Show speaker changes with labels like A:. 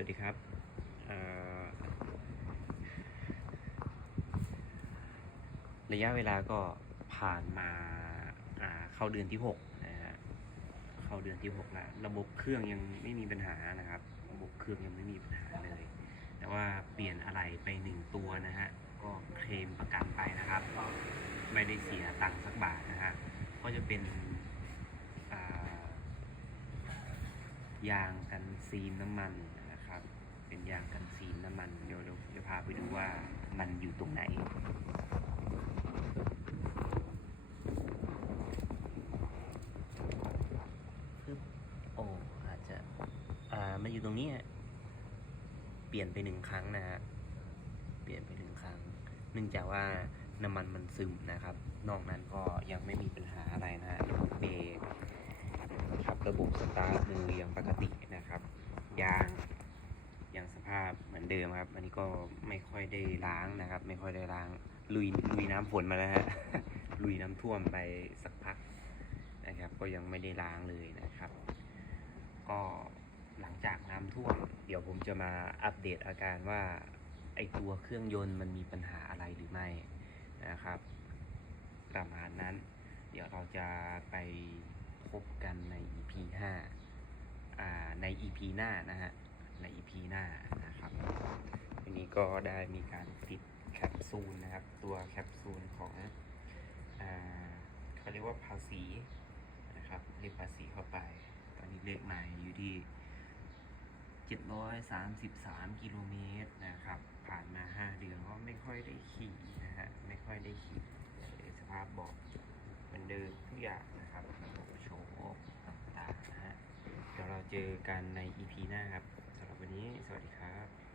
A: วัสดีครับ ระยะเวลาก็ผ่านมาเข้าเดือนที่หกนะฮะเข้าเดือนที่หกแล้วระบบเครื่องยังไม่มีปัญหานะครับ ระบบเครื่องยังไม่มีปัญหาเลย แต่ว่าเปลี่ยนอะไรไปหนึ่งตัวนะฮะก็เคลมประกันไปนะครับไม่ได้เสียตังค์สักบาทนะฮะก็จะเป็นยางกันซีนน้ำมัน เป็นยางกันซีนน้ำมันเดี๋ยวเดี๋ยวจะพาไปดูว่ามันอยู่ตรงไหนปึ๊บโอ้อาจจะ อ่ามันอยู่ตรงนี้เปลี่ยนไปหนึ่งครั้งนะฮะเปลี่ยนไปหนึ่งครั้ง เนื่องจากว่าน้ำมันมันซึมนะครับ นอกนั้นก็ยังไม่มีปัญหาอะไรนะฮะเบรกครับระบบสตาร์ทมือยังปกตินะครับ ยาง ภาพเหมือนเดิมครับ อันนี้ก็ไม่ค่อยได้ล้างนะครับ ไม่ค่อยได้ล้าง ลุยลุยน้ำฝนมาแล้วฮะ ลุยน้ำท่วมไปสักพักนะครับ ก็ยังไม่ได้ล้างเลยนะครับ ก็หลังจากน้ำท่วม เดี๋ยวผมจะมาอัปเดตอาการว่าไอตัวเครื่องยนต์มันมีปัญหาอะไรหรือไม่นะครับ ประมาณนั้น เดี๋ยวเราจะไปพบกันใน EP 5อ่าใน EP หน้านะฮะ ใน EP หน้านะครับทีนี้ก็ได้มีการติดแคปซูลนะครับ ตัวแคปซูลของอ่าเขาเรียกว่าภาษีนะครับเรียกภาษีเข้าไป ตอนนี้เลขใหม่อยู่ที่ 733 กิโลเมตรนะครับ ผ่านมา 5 เดือนก็ไม่ค่อยได้ขี่นะฮะไม่ค่อยได้ขี่สภาพบอกเหมือนเดิมทุกอย่างนะครับระบบโชว์ต่างๆนะฮะเดี๋ยวเราเจอกันใน EP หน้าครับสำหรับ วันนี้สวัสดีครับ